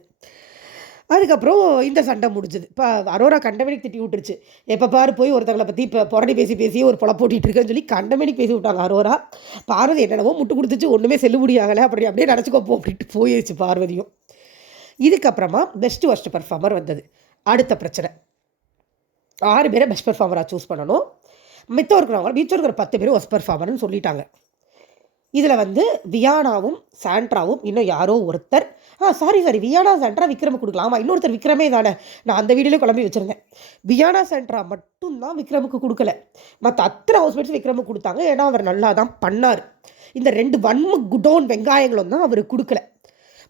Speaker 1: அதுக்கப்புறம் இந்த சண்டை முடிஞ்சுது. இப்போ அரோரா கண்டமேனிக்கு திட்டி விட்டுருச்சு. எப்போ பாரு போய் ஒருத்தங்களை பற்றி இப்போ புரணி பேசி பேசி ஒரு புல போட்டிட்டு இருக்கேன்னு சொல்லி கண்டமேனிக்கு பேசி விட்டாங்க அரோரா. பார்வதி என்னென்னவோ முட்டு கொடுத்துச்சு ஒன்றுமே செல்லுபடி ஆகலை. அப்படி அப்படியே நினச்சிக்கோ அப்படின்ட்டு போயிடுச்சு பார்வதியும். இதுக்கப்புறமா பெஸ்ட் ஒர்ஸ்ட் பர்ஃபார்மர் வந்தது. அடுத்த பிரச்சனை. ஆறு பேரை பெஸ்ட் பர்ஃபார்மராக சூஸ் பண்ணணும். மித்தம் இருக்கிறவங்க மிச்சம் இருக்கிற பத்து பேரும் ஒஸ்ட் பர்ஃபார்மர்னு சொல்லிட்டாங்க. இதில் வந்து வியானாவும் சாண்ட்ராவும் இன்னும் யாரோ ஒருத்தர் ஆ சாரி சாரி வியானா சாண்ட்ரா விக்ரமுக்கு கொடுக்கலாம். ஆமாம் இன்னொருத்தர் விக்ரமே தானே. நான் அந்த வீடியோலேயே குழம்பி வச்சுருந்தேன். வியானா சாண்ட்ரா மட்டும்தான் விக்ரமுக்கு கொடுக்கல. மற்ற அத்தனை ஹவுஸ்மேட்ஸ் விக்ரமுக்கு கொடுத்தாங்க. ஏன்னா அவர் நல்லா தான் பண்ணார். இந்த ரெண்டு வன்ம குடோன் வெங்காயங்களும் தான் அவர் கொடுக்கல.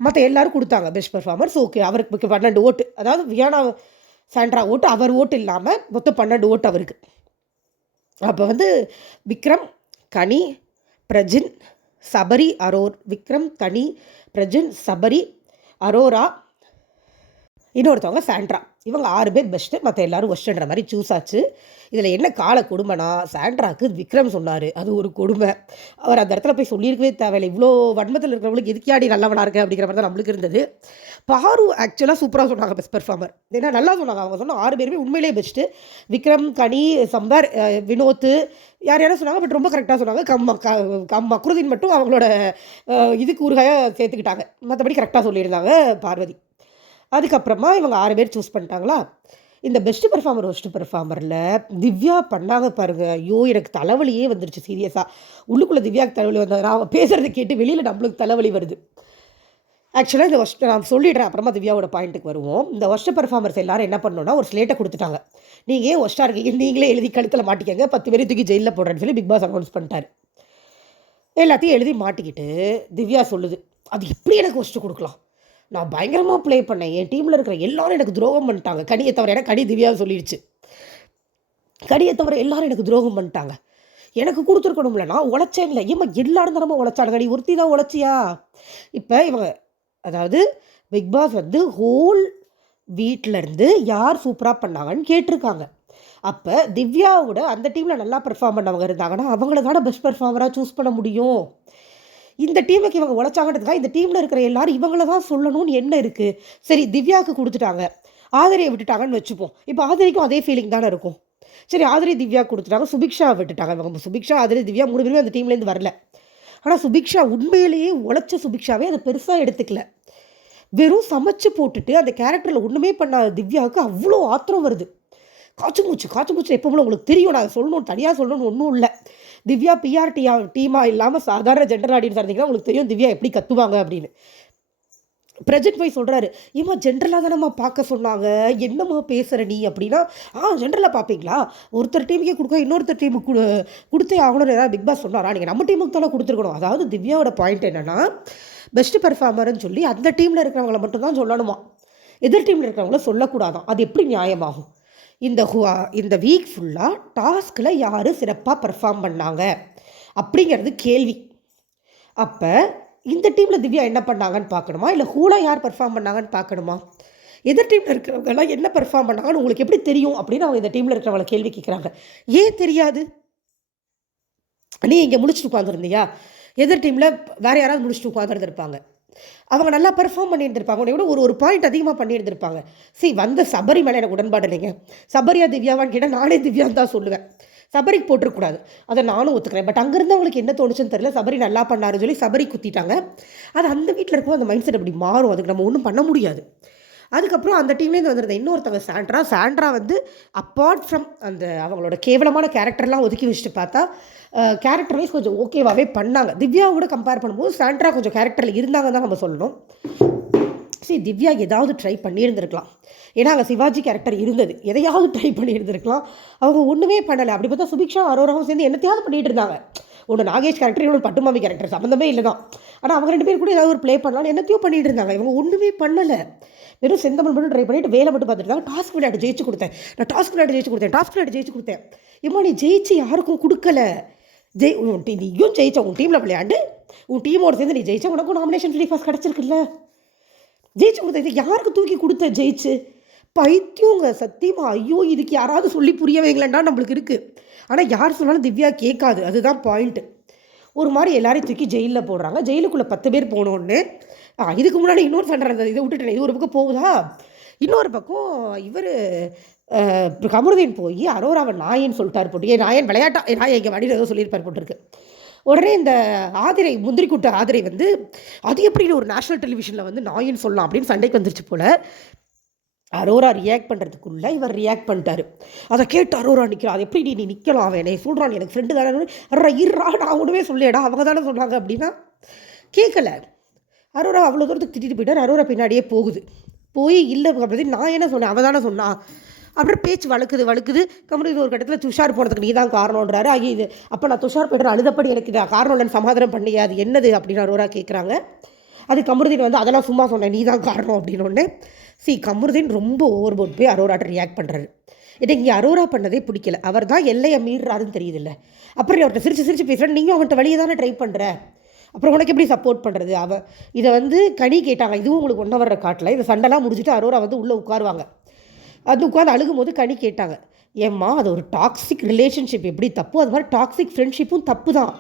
Speaker 1: மற்ற எல்லாரும் கொடுத்தாங்க. பெஸ்ட் பர்ஃபார்மர்ஸ் ஓகே அவருக்கு பன்னெண்டு ஓட்டு. அதாவது வியானா சாண்ட்ரா ஓட்டு அவர் ஓட்டு இல்லாமல் மொத்தம் பன்னெண்டு ஓட்டு அவருக்கு. அப்போ வந்து விக்ரம் கனி பிரஜின் சபரி அரோர். விக்ரம் கனி பிரஜின் சபரி அரோரா இன்னொருத்தவங்க சாண்ட்ரா. இவங்க ஆறு பேர் பெஸ்ட்டு மற்ற எல்லாரும் ஒஸ்ட்ன்ற மாதிரி சூஸ் ஆச்சு. இதில் என்ன கால கொடுமைனா சாண்ட்ராக்கு விக்ரம் சொன்னார். அது ஒரு கொடுமை. அவர் அந்த இடத்துல போய் சொல்லியிருக்கவே தேவையில்லை. இவ்வளோ வன்மத்தில் இருக்கிறவங்களுக்கு எதுக்கியாடி நல்லவனாக இருக்க அப்படிங்கிற மாதிரி தான் நம்மளுக்கு இருந்தது. பாரு ஆக்சுவலாக சூப்பராக சொன்னாங்க பெஸ்ட் பெர்ஃபார்மர் ஏன்னா நல்லா சொன்னாங்க. அவங்க சொன்ன ஆறு பேருமே உண்மையிலே பெஸ்ட்டு விக்ரம் கனி சம்பர் வினோத்து வினோத் யார் யாரும் சொன்னாங்க பட் ரொம்ப கரெக்டாக சொன்னாங்க. கம் கம் மக்ருதீன் மட்டும் அவங்களோட இதுக்கு ஊறுகாய சேர்த்துக்கிட்டாங்க. மற்றபடி கரெக்டாக சொல்லியிருந்தாங்க பார்வதி. அதுக்கப்புறமா இவங்க ஆறு பேர் சூஸ் பண்ணிட்டாங்களா? இந்த பெஸ்ட் பெர்ஃபார்மர் ஒஸ்ட் பெர்ஃபார்மரில் திவ்யா பண்ணாங்க பாருங்க. ஐயோ எனக்கு தலைவலியே வந்துருச்சு சீரியஸாக உள்ளுக்குள்ளே திவ்யாவுக்கு தலைவலி நான் அவன் பேசுகிறத கேட்டு வெளியில் நம்மளுக்கு தலைவலி வருது. ஆக்சுவலாக இந்த ஒஸ்ட் நான் சொல்லிடுறேன். அப்புறமா திவ்யாவோட பாயிண்ட்டுக்கு வருவோம். இந்த ஒஸ்ட் பெர்ஃபார்மர்ஸ் எல்லாரும் என்ன பண்ணோன்னா ஒரு ஸ்லேட்டை கொடுத்துட்டாங்க. நீங்கள் ஏன் ஒஸ்ட்டாக இருக்கீங்க? நீங்களே எழுதி கழுத்தில் மாட்டிக்கங்க. பத்து பேர் தூக்கி ஜெயிலில் போடுறேன்னு சொல்லி பிக் பாஸ் அனௌன்ஸ் பண்ணிட்டாரு. எல்லாத்தையும் எழுதி மாட்டிக்கிட்டு திவ்யா சொல்லுது அது எப்படி எனக்கு ஒஸ்ட்டு கொடுக்கலாம்? நான் பயங்கரமாக ப்ளே பண்ணேன். என் டீமில் இருக்கிற எல்லாரும் எனக்கு துரோகம் பண்ணிட்டாங்க. கடியை தவிர ஏன்னா கனி திவ்யா சொல்லிடுச்சு. கடியை தவிர எல்லாரும் எனக்கு துரோகம் பண்ணிட்டாங்க. எனக்கு கொடுத்துருக்கணும்ல. நான் உழைச்சேன் இல்லை. ஏம்மா எல்லாரும் தானம்மா உழைச்சானுங்க? கனி ஒருத்தி தான் உழைச்சியா? இப்போ இவங்க அதாவது பிக் பாஸ் வந்து ஹோல் வீட்டிலேருந்து யார் சூப்பராக பண்ணாங்கன்னு கேட்டிருக்காங்க. அப்போ திவ்யாவோட அந்த டீமில் நல்லா பெர்ஃபார்ம் பண்ணவங்க இருந்தாங்கன்னா அவங்கள தானே பெஸ்ட் பெர்ஃபார்மராக சூஸ் பண்ண முடியும். இந்த டீமுக்கு இவங்க உழைச்சாங்கன்றதுக்காக இந்த டீமில் இருக்கிற எல்லாரும் இவங்கள தான் சொல்லணும்னு என்ன இருக்குது சரி திவ்யாவுக்கு கொடுத்துட்டாங்க. ஆதரியை விட்டுட்டாங்கன்னு வச்சுப்போம். இப்போ ஆதரிக்கும் அதே ஃபீலிங் தானே இருக்கும். சரி ஆதரி திவ்யா கொடுத்துட்டாங்க. சுபிக்ஷா விட்டுட்டாங்க இவங்க. சுபிக்ஷா ஆதரி திவ்யா மூணு பேருமே அந்த டீம்லேருந்து வரல. ஆனால் சுபிக்ஷா உண்மையிலேயே உழைச்ச சுபிக்ஷாவே அதை பெருசாக எடுத்துக்கல. வெறும் சமைச்சு போட்டுட்டு அந்த கேரக்டரில் ஒன்றுமே பண்ணாத திவ்யாவுக்கு அவ்வளோ ஆத்திரம் வருது. காய்ச்சி மூச்சு காய்ச்சி மூச்சு எப்போ உங்களுக்கு தெரியும். நான் சொல்லணும் தனியாக சொல்லணும்னு ஒன்றும் இல்லை. திவ்யா பிஆர் டீ டீமாக இல்லாமல் சாதாரண ஜென்ரல் ஆடியன்ஸ் இருந்தீங்கன்னா உங்களுக்கு தெரியும் திவ்யா எப்படி கத்துவாங்க அப்படின்னு. பிரஜென்ட் போய் சொல்கிறாரு ஏம்மா ஜென்ரலாக தானம்மா பார்க்க சொன்னாங்க. என்னம்மா பேசுகிற நீ? அப்படின்னா ஆ ஜென்ரலாக பார்ப்பீங்களா? ஒருத்தர் டீமுக்கே கொடுக்க இன்னொருத்தர் டீமுக்கு கொடுத்தே ஆகணும்னு ஏதாவது பிக் பாஸ் சொன்னாரா? நீங்கள் நம்ம டீமுக்கு தானே கொடுத்துருக்கணும். அதாவது திவ்யாவோட பாயிண்ட் என்னென்னா பெஸ்ட் பெர்ஃபார்மர்னு சொல்லி அந்த டீமில் இருக்கிறவங்கள மட்டும்தான் சொல்லணுமா? எதிர் டீமில் இருக்கிறவங்கள சொல்லக்கூடாதான். அது எப்படி நியாயமாகும்? இந்த இந்த வீக் ஃபுல்லாக டாஸ்கில் யார் சிறப்பாக பர்ஃபார்ம் பண்ணாங்க? அப்படிங்கிறது கேள்வி. அப்போ இந்த டீமில் திவ்யா என்ன பண்ணாங்கன்னு பார்க்கணுமா? இல்லை ஹூலாக யார் பர்ஃபார்ம் பண்ணாங்கன்னு பார்க்கணுமா? எதிர் டீமில் இருக்கிறவங்கெல்லாம் என்ன பர்ஃபார்ம் பண்ணாங்கன்னு உங்களுக்கு எப்படி தெரியும்? அப்படின்னு அவங்க இந்த டீமில் இருக்கிறவங்கள கேள்வி கேட்குறாங்க. ஏன் தெரியாது? நீ இங்கே முடிச்சுட்டு உட்காந்துருந்தியா எதிர் டீமில் வேறு யாராவது முடிச்சுட்டு உட்காந்துருந்துருப்பாங்க அவங்க நல்லா பெர்ஃபார்ம் பண்ணியிருந்திருப்பாங்க. உன்னை விட ஒரு ஒரு பாயிண்ட் அதிகமாக பண்ணியிருந்திருப்பாங்க. சரி வந்த சபரி மேலே எனக்கு உடன்பாடு இல்லைங்க. சபரியா திவ்யாவான்னு கேட்டால் நானே திவ்யான்னு தான் சொல்லுவேன். சபரிக்கு போட்டிருக்கூடாது அதை நானும் ஒத்துக்கிறேன். பட் அங்கேருந்து அவங்களுக்கு என்ன தோணுச்சுன்னு தெரியல. சபரி நல்லா பண்ணாருன்னு சொல்லி சபரி குத்திட்டாங்க. அது அந்த வீட்டில் இருக்கும் அந்த மைண்ட் செட் அப்படி மாறும். அதுக்கு நம்ம ஒன்றும் பண்ண முடியாது. அதுக்கப்புறம் அந்த டீம்லேருந்து வந்திருந்த இன்னொருத்தவங்க சாண்ட்ரா. சாண்ட்ரா வந்து அப்பார்ட் ஃப்ரம் அந்த அவங்களோட கேவலமான கேரக்டர்லாம் ஒதுக்கி வச்சுட்டு பார்த்தா கேரக்டர் வைஸ் கொஞ்சம் ஓகேவாகவே பண்ணாங்க. திவ்யாவோட கம்பேர் பண்ணும்போது சாண்ட்ரா கொஞ்சம் கேரக்டரில் இருந்தாங்க தான் நம்ம சொல்லணும். சரி திவ்யா ஏதாவது ட்ரை பண்ணியிருந்திருக்கலாம். ஏன்னா அங்கே சிவாஜி கேரக்டர் இருந்தது. எதையாவது ட்ரை பண்ணியிருந்திருக்கலாம். அவங்க ஒன்றுமே பண்ணலை. அப்படி பார்த்தா சுபிக்ஷா அரோராவும் சேர்ந்து என்னத்தையாவது பண்ணிகிட்டு இருந்தாங்க. ஒன்று நாகேஷ் கேரக்டர் இன்னொன்று பட்டுமாமி கேரக்டர் சம்மந்தமே இல்லை தான் ஆனால் அவங்க ரெண்டு பேர் கூட ஏதாவது ஒரு ப்ளே பண்ணலாம் என்னத்தையும் பண்ணிகிட்டு இருந்தாங்க. இவங்க ஒன்றுமே பண்ணலை. வெறும் செந்தமிழ் மட்டும் ட்ரை பண்ணிட்டு வேலை மட்டும் பார்த்துட்டு இருந்தாங்க டாஸ்க் விளையாட்டு ஜெயிச்சு கொடுத்தேன். நான் டாஸ்க் விளையாட்டு ஜெயிச்சு கொடுத்தேன் டாஸ்க் விளையாட்டு ஜெயிச்சு கொடுத்தேன். இம்மா நீ ஜெயிச்சு யாருக்கும் கொடுக்கல? ஜெய் உன் டீ நீயும் ஜெயிச்ச உன் டீமில் விளையாண்டு உன் டீமோட சேர்ந்து நீ ஜெயிச்சா உனக்கும் நாமினேஷன் ஃப்ரீ ஃபஸ்ட் கிடச்சிருக்குல்ல. ஜெயிச்சு கொடுத்த இது யாருக்கு தூக்கி கொடுத்த ஜெயிச்சு? பைத்தியங்க சத்தியமாக ஐயோ இதுக்கு யாராவது சொல்லி புரிய வைங்களேன்னா நம்மளுக்கு இருக்குது ஆனால் யார் சொன்னாலும் திவ்யா கேட்காது. அதுதான் பாயிண்ட்டு ஒரு மாதிரி எல்லாரையும் தூக்கி ஜெயிலில் போடுறாங்க. ஜெயிலுக்குள்ளே பத்து பேர் போனோன்னு. இதுக்கு முன்னாடி இன்னொரு சண்டை இருந்தது இதை விட்டுட்டேன். இது ஒரு பக்கம் போகுதா? இன்னொரு பக்கம் இவர் கமருதீன் போய் அரோராவை நாயன்னு சொல்லிட்டார் போட்டு. ஏன் நாயன் விளையாட்டா? நாயன் எங்கள் வழியில் ஏதோ சொல்லியிருப்பார் போட்டிருக்கு. உடனே இந்த ஆதிரை முந்திரி கூட்ட ஆதிரை வந்து அது எப்படின்னு ஒரு நேஷனல் டெலிவிஷனில் வந்து நாயின்னு சொல்லலாம் அப்படின்னு சண்டைக்கு வந்துருச்சு போல். அரோரா ரியாக்ட் பண்ணுறதுக்குள்ளே இவர் ரியாக்ட் பண்ணிட்டாரு. அதை கேட்டு அரோரா நிற்கிறான் அது எப்படி நீ நீ நிற்கலாம் அவன்? என்னை சொல்கிறான் எனக்கு ஃப்ரெண்டு தானே. அரோரா இருறா நான் ஒன்றுமே சொல்லியடா அவங்க தானே சொன்னாங்க. அப்படின்னா கேட்கல அரோரா அவ்வளோ தூரத்துக்கு திட்டிட்டு போயிட்டார். அரோரா பின்னாடியே போகுது. போய் இல்லை அப்படி நான் என்ன சொன்னேன்? அவள் தானே சொன்னான். அப்புறம் பேச்சு வழக்குது வழக்குது. கம்பெனி ஒரு கட்டத்தில் துஷார் போனதுக்கு நீ தான் காரணன்றாரு ஆகி இது அப்போ நான் துஷார் போய்ட்டு அழுதப்படி எனக்கு இது காரணம் இல்லைன்னு சமாதானம் பண்ணியா? அது என்னது? அப்படின்னு அரோரா கேட்குறாங்க அது கமருதீன் வந்து அதெல்லாம் சும்மா சொன்னேன். நீ தான் காரணம். அப்படின்னு ஒன்று சி கமருதீன் ரொம்ப ஓவர் போட் போய் அரோராட்ட ரியாக்ட் பண்ணுறாரு எனக்கு இங்கே அரோரா பண்ணதே பிடிக்கல. அவர் தான் எல்லையை மீறாருன்னு தெரியுதில்ல. அப்புறம் அவர்கிட்ட சிரிச்சு சிரிச்சு பேசுகிறேன் நீங்கள் அவன்கிட்ட வழியை தானே ட்ரை பண்ணுற அப்புறம் உனக்கு எப்படி சப்போர்ட் பண்ணுறது அவள் இதை வந்து கனி கேட்டாங்க. இதுவும் உங்களுக்கு ஒன்றை வர்ற காட்டில். இந்த சண்டைலாம் முடிச்சுட்டு அரோரா வந்து உள்ளே உட்காருவாங்க. அது உட்காந்து அழுகும் போது கனி கேட்டாங்க. ஏம்மா அது ஒரு டாக்ஸிக் ரிலேஷன்ஷிப் எப்படி தப்பு? அது மாதிரி டாக்ஸிக் ஃப்ரெண்ட்ஷிப்பும் தப்பு தான்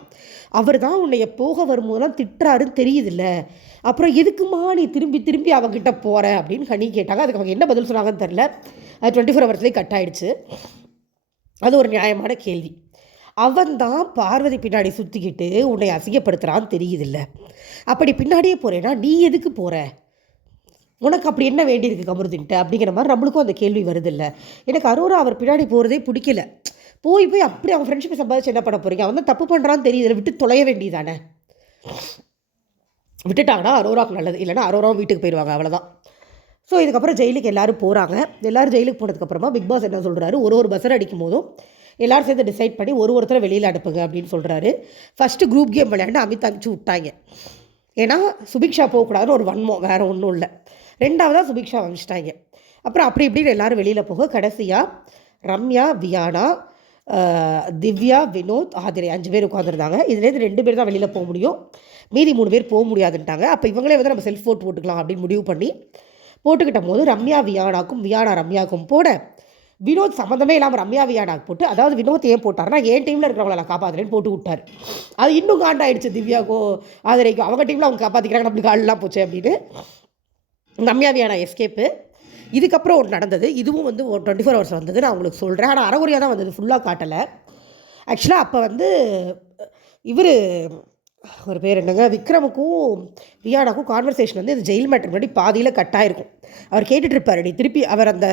Speaker 1: அவர் தான் உன்னைய போக வரும்போதெல்லாம் திட்டுறாருன்னு தெரியுதுல்ல. அப்புறம் எதுக்குமா நீ திரும்பி திரும்பி அவங்ககிட்ட போகிற அப்படின்னு கனி கேட்டாங்க. அதுக்கு அவங்க என்ன பதில் சொன்னாங்கன்னு தெரில அது டுவெண்ட்டி ஃபோர் ஹவர்ஸ்லேயே கட் ஆகிடுச்சு அது ஒரு நியாயமான கேள்வி. அவன் தான் பார்வதி பின்னாடி சுற்றிக்கிட்டு உன்னை அசிங்கப்படுத்துகிறான்னு தெரியுதில்ல. அப்படி பின்னாடியே போகிறேன்னா நீ எதுக்கு போகிற உனக்கு அப்படி என்ன வேண்டியிருக்கு கமருதுன்ட்டு அப்படிங்கிற மாதிரி நம்மளுக்கும் அந்த கேள்வி வருதில்ல. எனக்கு அரோரா அவர் பின்னாடி போகிறதே பிடிக்கல. போய் போய் அப்படி அவன் ஃப்ரெண்ட்ஷிப்பை சம்பாதிச்சு என்ன பண்ண போகிறீங்க அவன் தான் தப்பு பண்ணுறான்னு தெரியுது. விட்டு தொலைய வேண்டியதானே விட்டுட்டாங்கன்னா அரோராவுக்கு நல்லது. இல்லைனா அரோராவும் வீட்டுக்கு போயிடுவாங்க அவ்வளோதான் ஸோ இதுக்கப்புறம் ஜெயிலுக்கு எல்லோரும் போகிறாங்க எல்லோரும் ஜெயிலுக்கு போனதுக்கப்புறமா பிக் பாஸ் என்ன சொல்கிறாரு ஒரு ஒரு பஸ்ஸர் அடிக்கும் போதும் எல்லோரும் சேர்ந்து டிசைட் பண்ணி ஒரு ஒருத்தரை வெளியில் அனுப்புங்க அப்படின்னு சொல்கிறாரு ஃபஸ்ட்டு குரூப் கேம் விளையாண்டு அமித் அனுப்பிச்சு விட்டாங்க. ஏன்னா சுபிக்ஷா போகக்கூடாதுன்னு ஒரு வன்மம் வேறு ஒன்றும் இல்லை. ரெண்டாவதாக சுபிக்ஷா அனுப்பிச்சிட்டாங்க அப்புறம் அப்படி இப்படின்னு எல்லோரும் வெளியில் போக கடைசியாக ரம்யா வியானா திவ்யா வினோத் ஆதிரை அஞ்சு பேர் உட்காந்துருந்தாங்க இதுலேருந்து ரெண்டு பேர் தான் வெளியில் போக முடியும். மீதி மூணு பேர் போக முடியாதுன்ட்டாங்க. அப்போ இவங்களே வந்து நம்ம செல்ஃப் ஓட் போட்டுக்கலாம் அப்படின்னு முடிவு பண்ணி போட்டுக்கிட்ட போது ரம்யா வியானாக்கும் வியானா ரம்யாவுக்கும் போட வினோத் சம்மந்தமே இல்லாமல் ரம்யா வியானாக்கு போட்டு அதாவது வினோத் ஏன் போட்டார்னா என் டீமில் இருக்கிறவங்கள நான் காப்பாற்றுறேன்னு போட்டு விட்டார். அது இன்னும் காண்டாயிடுச்சு திவ்யாக்கோ ஆதரைக்கும் அவங்க டீமில் அவங்க காப்பாற்றிக்கிறாங்க நம்மளுக்கு ஆள்லாம் போச்சு அப்படின்னு ரம்யா வியானா எஸ்கேப்பு இதுக்கப்புறம் ஒரு நடந்தது. இதுவும் வந்து ஒரு டுவெண்ட்டி ஃபோர் ஹவர்ஸ் வந்தது. நான் உங்களுக்கு சொல்கிறேன் ஆனால் அறகுறையாக தான் வந்தது. ஃபுல்லாக காட்டலை. ஆக்சுவலாக அப்போ வந்து இவர் ஒரு பேர் என்னங்க? விக்ரமுக்கும் ரியானாக்கும் கான்வர்சேஷன் வந்து இது ஜெயில் மேட்டர் முன்னாடி பாதியில் கட்டாயிருக்கும் அவர் கேட்டுட்ருப்பார் நீ திருப்பி அவர் அந்த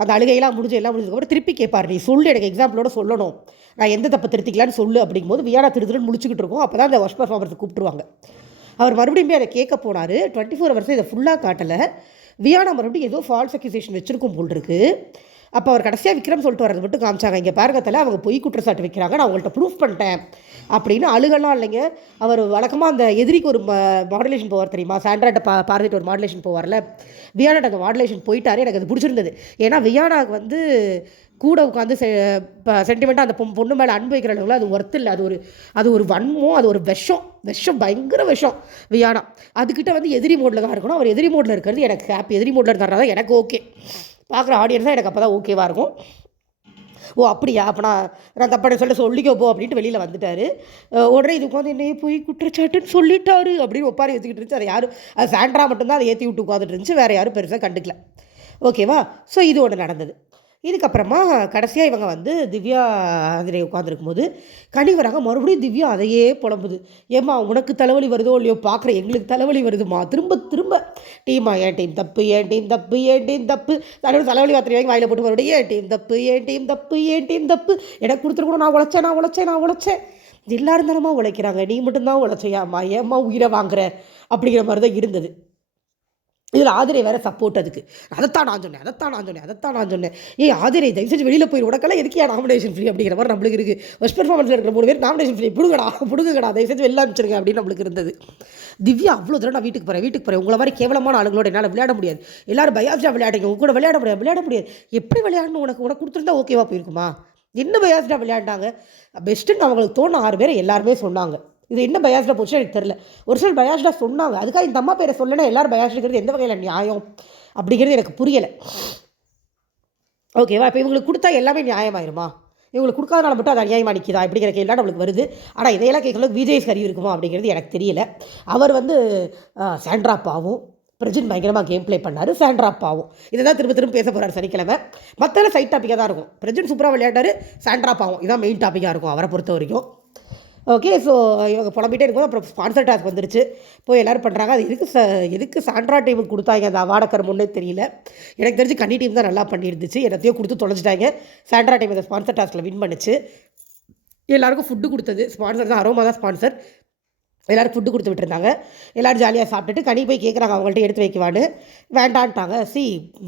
Speaker 1: அந்த அழுகையெல்லாம் முடிஞ்சு எல்லாம் முடிஞ்சதுக்கப்புறம் திருப்பி கேட்பார் நீ சொல்லு எனக்கு எக்ஸாம்பிளோட சொல்லணும். நான் எந்த தப்பை திருத்திக்கலான்னு சொல்லு அப்படிங்கும்போது வியானா திரு முடிச்சுக்கிட்டு இருக்கோம். அப்போ தான் அந்த ஒர்க் பர்ஃபார்மன்ஸ் கூப்பிட்டுருவாங்க. அவர் மறுபடியும் போய் அதை கேட்க போனார். டுவெண்ட்டி ஃபோர் ஹவர்ஸ் இதை ஃபுல்லாக காட்டலை. வியானா மறுபடியும் ஏதோ ஃபால்ஸ் அக்யூசேஷன் வச்சிருக்கும் போல் இருக்கு. அப்போ அவர் கடைசியாக விக்ரம் சொல்லிட்டு வரது மட்டும் காமிச்சாங்க. இங்கே பாருங்க அவங்க பொய் குற்றச்சாட்டு வைக்கிறாங்க. நான் உங்கள்கிட்ட ப்ரூஃப் பண்ணிட்டேன். அப்படின்னு அழுகலாம் இல்லைங்க. அவர் வழக்கமாக அந்த எதிரிக்கு ஒரு மாடுலேஷன் போவார் தெரியுமா? சாண்ட்ராட்ட பா பார்த்துட்டு ஒரு மாடுலேஷன் போவார்ல. வியானாட்ட அந்த மாடுலேஷன் போயிட்டாரு. எனக்கு அது பிடிச்சிருந்தது. ஏன்னா வியானாக்கு வந்து கூட உட்காந்து செ சென்டிமெண்ட்டாக அந்த பொ- பொண்ணு மேலே அன்பு வைக்கிறவங்கள அளவுல அது ஒர்த்து இல்லை. அது ஒரு அது ஒரு வன்மம் அது ஒரு விஷம். விஷம் பயங்கர விஷம் வியானா. அதுக்கிட்ட வந்து எதிரி மோடில் தான் இருக்கணும். அவர் எதிரி மோடில் இருக்கிறது எனக்கு ஹாப்பி எதிரி மோடில் இருக்கிறதா தான் எனக்கு ஓகே பார்க்குற ஆடியன்ஸ் தான் எனக்கு அப்போ தான் ஓகேவாக இருக்கும். ஓ அப்படியா? அப்போ நான் நான் தப்பான சொல்ல சொல்லிக்கோ போ அப்படின்ட்டு வெளியில் வந்துட்டார். உடனே இது உட்காந்து என்னையே போய் குற்றச்சாட்டுன்னு சொல்லிட்டாரு அப்படின்னு ஒப்பாரி வச்சுக்கிட்டு இருந்துச்சு. அதை யாரும் அது சாண்ட்ரா மட்டும்தான் அதை ஏற்றி விட்டு உட்காந்துட்டு இருந்துச்சு. வேறு யாரும் பெருசாக கண்டுக்கல. ஓகேவா? ஸோ இது ஒன்று நடந்தது. இதுக்கப்புறமா கடைசியாக இவங்க வந்து திவ்யா அதிலே உட்காந்துருக்கும் போது கனிவராக மறுபடியும் திவ்யா அதையே புலம்புது. ஏம்மா உனக்கு தலைவலி வருதோ இல்லையோ பார்க்குற எங்களுக்கு தலைவலி வருதுமா திரும்ப திரும்ப டீமா ஏன் டீம் தப்பு ஏன் டீம் தப்பு ஏன் டீம் தப்பு? தலைவலி தலைவலி வார்த்தை வாங்கி வாயில் போட்டு மறுபடியும் ஏன் டீம் தப்பு ஏன் டீம் தப்பு ஏன் டீம் தப்பு? எனக்கு கொடுத்துருக்கணும் நான் உழைச்சேன் நான் உழைச்சேன் நான் உழைச்சேன். எல்லாரும் உழைக்கிறாங்க நீ மட்டும்தான் உழைச்சையாம்மா. ஏம்மா உயிரை வாங்குற? அப்படிங்கிற மாதிரி தான் இருந்தது. இதில் ஆதிரை வேற சப்போர்ட் அதுக்கு. அதைத்தான் நான் சொன்னேன் அதைத்தான் நான் சொன்னேன் அதைத்தான் நான் சொன்னேன். ஏய் ஆதிரை தயவு செஞ்சு வெளியில் போய் உனக்கெல்லாம் எதுக்கு ஏன் நாமினேஷன் ஃப்ரீ அப்படிங்கிற மாதிரி நம்மளுக்கு இருக்குது ஃபஸ்ட் பெர்ஃபார்மன்ஸில் இருக்கிற மூணு பேர் நாமினேஷன் ஃப்ரீ பிடுங்கடா பிடுங்கடா தயவு செஞ்சு வெளில அமைச்சிருங்க அப்படின்னு நம்மளுக்கு இருந்தது. திவ்யா அவ்வளோ தூரம் நான் வீட்டுக்கு போகிறேன் வீட்டுக்கு போகிறேன் உங்களை மாதிரி கேவலமான ஆளுங்களோட என்னால் விளையாட முடியாது. எல்லாரும் பயாஸ்டா விளையாடுங்க உங்க கூட விளையாட முடியாது விளையாட முடியாது. எப்படி விளையாடணும் உனக்கு? உனக்கு கொடுத்துருந்தா ஓகேவா போயிருக்குமா? என்ன பயாஸ்டா விளையாண்டாங்க? பெஸ்ட்டுன்னு அவங்களுக்கு தோணும் ஆறு பேர் எல்லாருமே சொன்னாங்க. இது என்ன பயாஸ்டா போச்சு எனக்கு தெரில ஒரு சிலர் பயாஸ்டா சொன்னாங்க. அதுக்காக இந்த அம்மா பேரை சொல்லணும் எல்லாரும் பயாஸ்டாங்கிறது எந்த வகையில் நியாயம் அப்படிங்கிறது எனக்கு புரியலை. ஓகேவா இப்போ இவங்களுக்கு கொடுத்தா எல்லாமே நியாயமாயிருமா? இவங்களுக்கு கொடுக்காதனால மட்டும் அது அநியாயமாக நிற்கிதா அப்படிங்கிற கேள்வி நம்மளுக்கு வருது. ஆனால் இதையெல்லாம் கேட்கறதுக்கு விஜய் சரி இருக்குமா அப்படிங்கிறது எனக்கு தெரியல. அவர் வந்து சாண்ட்ராப்பாவும் பிரஜின் பயங்கரமாக கேம் ப்ளே பண்ணார் சாண்ட்ராப்பாவும் இதை தான் திரும்ப திரும்ப பேச போகிறார் சனிக்கிழமை. மற்ற சைட் டாப்பிக்காக தான் இருக்கும். பிரஜின் சூப்பராக விளையாட்டார் சாண்ட்ராப்பாவும் இதான் மெயின் டாப்பிக்காக இருக்கும் அவரை பொறுத்த வரைக்கும். ஓகே ஸோ இவங்க புலம்பிகிட்டே இருக்கும் அப்புறம் ஸ்பான்சர் டாஸ்க் வந்துருச்சு. போய் எல்லோரும் பண்ணுறாங்க அது எதுக்கு ச எதுக்கு சாண்ட்ரா டீமுக்கு கொடுத்தாங்க? அந்த அவார்டக்கர் முன்னே தெரியல. எனக்கு தெரிஞ்சு கன்னி டீம் தான் நல்லா பண்ணியிருந்துச்சு. எல்லாத்தையோ கொடுத்து தொலைச்சிட்டாங்க சாண்ட்ரா டீம் இந்த ஸ்பான்சர் டாஸ்கில் வின் பண்ணிச்சு. எல்லாருக்கும் ஃபுட்டு கொடுத்தது. ஸ்பான்சர் தான் அரோமா தான் ஸ்பான்சர் எல்லோரும் ஃபுட்டு கொடுத்து விட்டுருந்தாங்க. எல்லோரும் ஜாலியாக சாப்பிட்டுட்டு கனி போய் கேட்குறாங்க அவங்கள்ட்ட எடுத்து வைக்கவான்னு. வேண்டான்ட்டாங்க. சி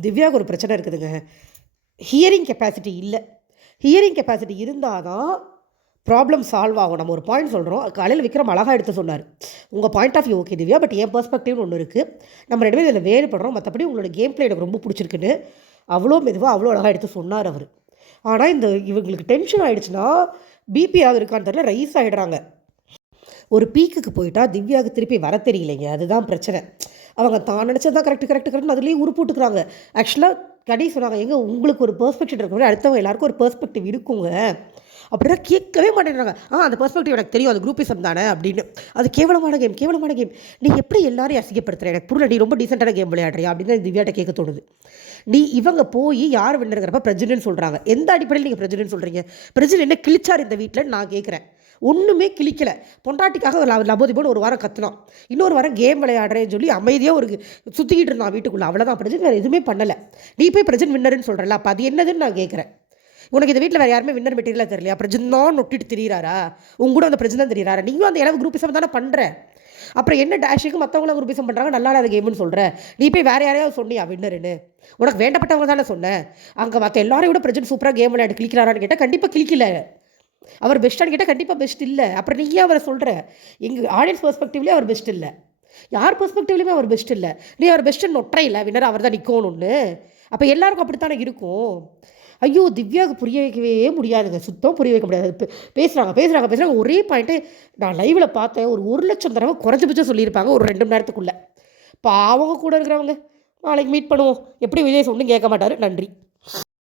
Speaker 1: திவ்யாவுக்கு ஒரு பிரச்சனை இருக்குதுங்க. ஹியரிங் கெப்பாசிட்டி இல்லை. ஹியரிங் கெப்பாசிட்டி இருந்தால் தான் ப்ராப்ளம் சால்வ் ஆகும். நம்ம ஒரு பாயிண்ட் சொல்கிறோம் காலையில் விக்ரம் அழகாக எடுத்து சொன்னார். உங்கள் point of view okay Divya. But என் பெர்ஸ்பெக்டிவ்னு ஒன்று இருக்குது நம்ம ரெண்டு பேரும் இதில் வேறுபடுறோம். மற்றபடி உங்களோட கேம் பிளே எனக்கு ரொம்ப பிடிச்சிருக்குன்னு அவ்வளோ மெதுவாக அவ்வளோ அழகாக எடுத்து சொன்னார் அவர். ஆனால் இந்த இவங்களுக்கு டென்ஷன் ஆகிடுச்சுன்னா பிபி இருக்கான்னு தெரியல ரைஸ் ஆகிடுறாங்க ஒரு பீக்குக்கு போயிட்டால் திவ்யாவுக்கு திருப்பி வர தெரியலைங்க. அதுதான் பிரச்சனை. அவங்க தான் நினச்சதான் கரெக்ட் கரெக்ட் கரெக்ட் அதுலேயே உருப்போட்டுக்கிறாங்க ஆக்சுவலாக கடி சொன்னாங்க எங்கே உங்களுக்கு ஒரு பெர்ஸ்பெக்டிவ் இருக்கிற அடுத்தவங்க எல்லாருக்கும் ஒரு பெர்ஸ்பெக்டிவ் இருக்குங்க. அப்படின்னா கேட்கவே மாட்டேங்கிறாங்க ஆ அந்த பெர்ஸ்பெக்டிவ் எனக்கு தெரியும் அது குரூப்பிசம் தானே அப்படின்னு. அது கேவலமான கேம் கேவலமான கேம் நீ எப்படி எல்லாரையும் அசிங்கப்படுத்துற? எனக்கு புரியல நீ ரொம்ப டீசெண்டான கேம் விளையாடுறியா அப்படின்னு திவ்யாட்ட கேட்க தோணுது. நீ இவங்க போய் யார் வின்னுங்கிறப்ப பிரசிடென்ட் சொல்கிறாங்க எந்த அடிப்படையில் நீங்கள் பிரசிடென்ட் சொல்கிறீங்க பிரசிடென்ட் என்ன கிழிச்சார் இந்த வீட்டில் நான் கேட்குறேன். ஒன்றுமே கிழிக்கல. பொண்டாட்டிக்காக ஒரு லபோதிபோன்னு ஒரு வாரம் கத்துனான். இன்னொரு வாரம் கேம் விளையாடுறேன்னு சொல்லி அமைதியாக ஒரு சுற்றிக்கிட்டு இருந்தான் வீட்டுக்குள்ளே. அவ்வளோதான் பிரஜன் வேறு எதுவுமே பண்ணலை. நீ போய் பிரஜன் வின்னருன்னு சொல்கிறல அப்போ அது என்னதுன்னு நான் கேட்குறேன். உனக்கு இந்த வீட்டில் வேறு யாருமே வின்னர் மெட்டீரியலாக தெரியலையா? பிரஜன் தான் நொட்டிட்டு தெரியிறாரா? உங்க கூட அந்த பிரஜன் தான் தெரியுறாரா? நீங்களும் அந்த இளவு குரூப்பிசம் தானே பண்ணுற அப்புறம் என்ன டேஷுக்கு மற்றவங்கள குரூப்பிசம் பண்ணுறாங்க நல்லா இல்லாத கேம்னு சொல்கிற நீ போய் வேறு யாரையாவது சொன்னியா வின்னருன்னு உனக்கு வேண்டப்பட்டவங்க தானே சொன்னேன் அங்கே மற்ற எல்லாரையும் விட பிரஜன் சூப்பராக கேம் விளையாட்டு கிளிக்கிறாரான்னு கேட்டால் கண்டிப்பாக கிளிக்கல அவர் பெஸ்ட்டான்னு கேட்டால் கண்டிப்பாக பெஸ்ட் இல்லை. அப்புறம் நீயே அவரை சொல்கிற எங்கள் ஆடியன்ஸ் பெர்ஸ்பெக்டிவ்லேயே அவர் பெஸ்ட் இல்லை. யார் பெர்ஸ்பெக்டிவ்லையுமே அவர் பெஸ்ட் இல்லை. நீ அவர் பெஸ்ட்டு நொட்டை இல்லை. வின்னர் அவர் தான் நிற்கணும்னு அப்போ எல்லாருக்கும் அப்படித்தானே இருக்கும்? ஐயோ திவ்யாவுக்கு புரிய வைக்கவே முடியாதுங்க. சுத்தம் புரிய வைக்க முடியாது. பேசுகிறாங்க பேசுகிறாங்க பேசுகிறாங்க ஒரே பாயிண்ட்டு நான் லைவில் பார்த்தேன். ஒரு ஒரு லட்சம் தடவை குறைஞ்சபட்சம் சொல்லியிருப்பாங்க ஒரு ரெண்டு மணி நேரத்துக்குள்ளே. பாவங்க கூட இருக்கிறவங்க. நாளைக்கு மீட் பண்ணுவோம். எப்படி விஜய் ஒன்றும் கேட்க மாட்டார்? நன்றி.